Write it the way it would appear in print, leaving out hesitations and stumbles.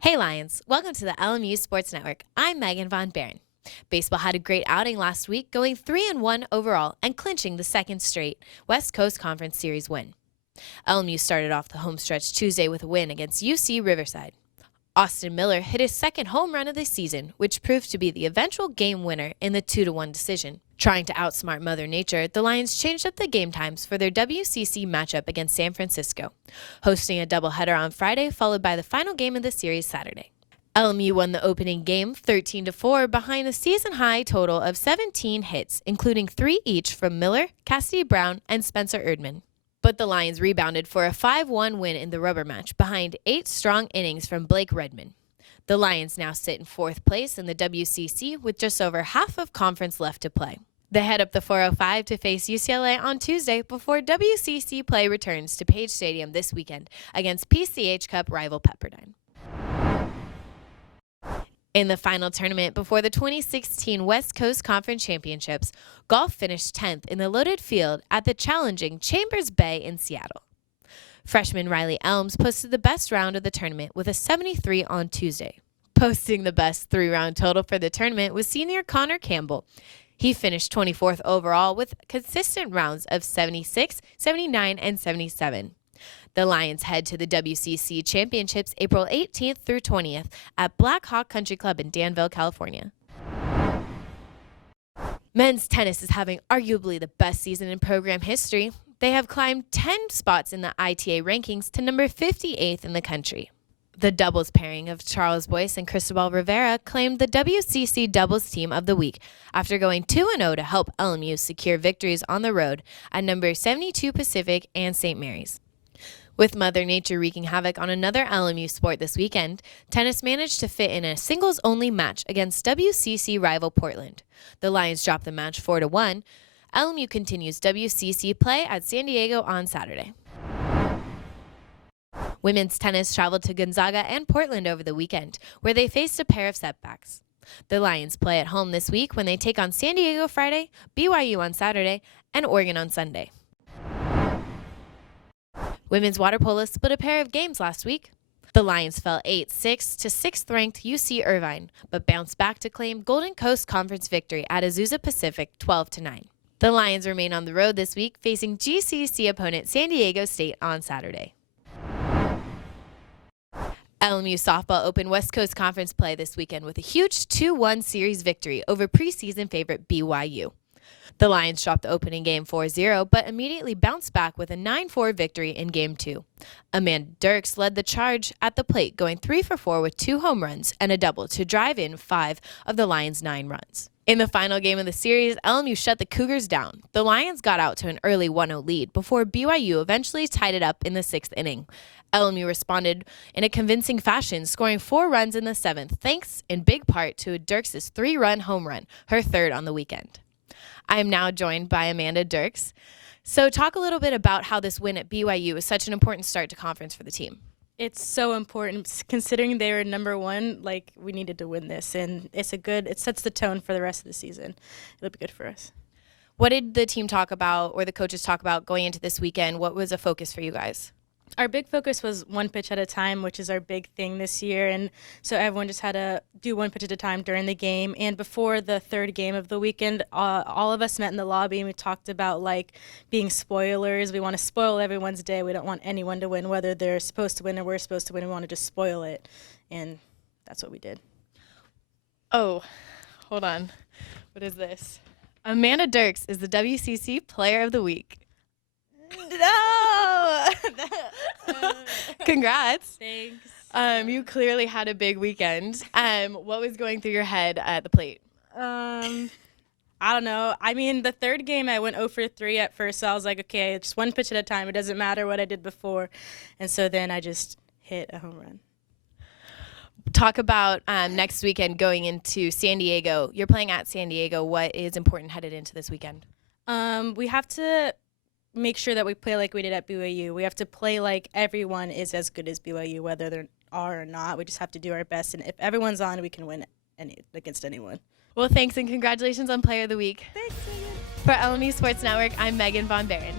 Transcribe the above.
Hey Lions, welcome to the LMU Sports Network. I'm Meghan von Behren. Baseball had a great outing last week, going 3-1 overall and clinching the second straight West Coast Conference Series win. LMU started off the home stretch Tuesday with a win against UC Riverside. Austin Miller hit his second home run of the season, which proved to be the eventual game winner in the 2-1 decision. Trying to outsmart Mother Nature, the Lions changed up the game times for their WCC matchup against San Francisco, hosting a doubleheader on Friday followed by the final game of the series Saturday. LMU won the opening game 13-4 behind a season-high total of 17 hits, including 3 each from Miller, Cassidy Brown, and Spencer Erdman. But the Lions rebounded for a 5-1 win in the rubber match behind 8 strong innings from Blake Redmond. The Lions now sit in 4th place in the WCC with just over half of conference left to play. They head up the 405 to face UCLA on Tuesday before WCC play returns to Page Stadium this weekend against PCH Cup rival Pepperdine. In the final tournament before the 2016 West Coast Conference Championships, golf finished 10th in the loaded field at the challenging Chambers Bay in Seattle. Freshman Riley Elms posted the best round of the tournament with a 73 on Tuesday. Posting the best 3-round total for the tournament was senior Connor Campbell. He finished 24th overall with consistent rounds of 76, 79, and 77. The Lions head to the WCC Championships April 18th through 20th at Black Hawk Country Club in Danville, California. Men's tennis is having arguably the best season in program history. They have climbed 10 spots in the ITA rankings to number 58th in the country. The doubles pairing of Charles Boyce and Cristobal Rivera claimed the WCC Doubles Team of the Week after going 2-0 to help LMU secure victories on the road at number 72 Pacific and St. Mary's. With Mother Nature wreaking havoc on another LMU sport this weekend, tennis managed to fit in a singles-only match against WCC rival Portland. The Lions dropped the match 4-1. LMU continues WCC play at San Diego on Saturday. Women's tennis traveled to Gonzaga and Portland over the weekend, where they faced a pair of setbacks. The Lions play at home this week when they take on San Diego Friday, BYU on Saturday, and Oregon on Sunday. Women's water polo split a pair of games last week. The Lions fell 8-6 to 6th-ranked UC Irvine, but bounced back to claim Golden Coast Conference victory at Azusa Pacific 12-9. The Lions remain on the road this week, facing GCC opponent San Diego State on Saturday. LMU softball opened West Coast Conference play this weekend with a huge 2-1 series victory over preseason favorite BYU. The Lions dropped the opening game 4-0, but immediately bounced back with a 9-4 victory in Game 2. Amanda Dirks led the charge at the plate, going 3 for 4 with 2 home runs and a double to drive in 5 of the Lions' 9 runs. In the final game of the series, LMU shut the Cougars down. The Lions got out to an early 1-0 lead before BYU eventually tied it up in the 6th inning. LMU responded in a convincing fashion, scoring 4 runs in the 7th, thanks in big part to Dirks' 3-run home run, her 3rd on the weekend. I am now joined by Amanda Dirks. So talk a little bit about how this win at BYU is such an important start to conference for the team. It's so important considering they were number 1. We needed to win this, and it sets the tone for the rest of the season. It'll be good for us. What did the team talk about or the coaches talk about going into this weekend? What was a focus for you guys? Our big focus was 1 pitch at a time, which is our big thing this year. And so everyone just had to do 1 pitch at a time during the game. And before the 3rd game of the weekend, all of us met in the lobby and we talked about being spoilers. We want to spoil everyone's day. We don't want anyone to win, whether they're supposed to win or we're supposed to win. We want to just spoil it. And that's what we did. Oh, hold on. What is this? Amanda Dirks is the WCC Player of the Week. No! Congrats. Thanks. You clearly had a big weekend. What was going through your head at the plate? I don't know. I mean, the 3rd game I went 0 for 3 at first, so I was like, okay, it's 1 pitch at a time. It doesn't matter what I did before. And so then I just hit a home run. Talk about next weekend going into San Diego. You're playing at San Diego. What is important headed into this weekend? We have to make sure that we play like we did at BYU. We have to play like everyone is as good as BYU, whether they are or not. We just have to do our best, and if everyone's on, we can win against anyone. Well, thanks, and congratulations on Player of the Week. Thanks, Megan. For LMU Sports Network, I'm Meghan von Behren.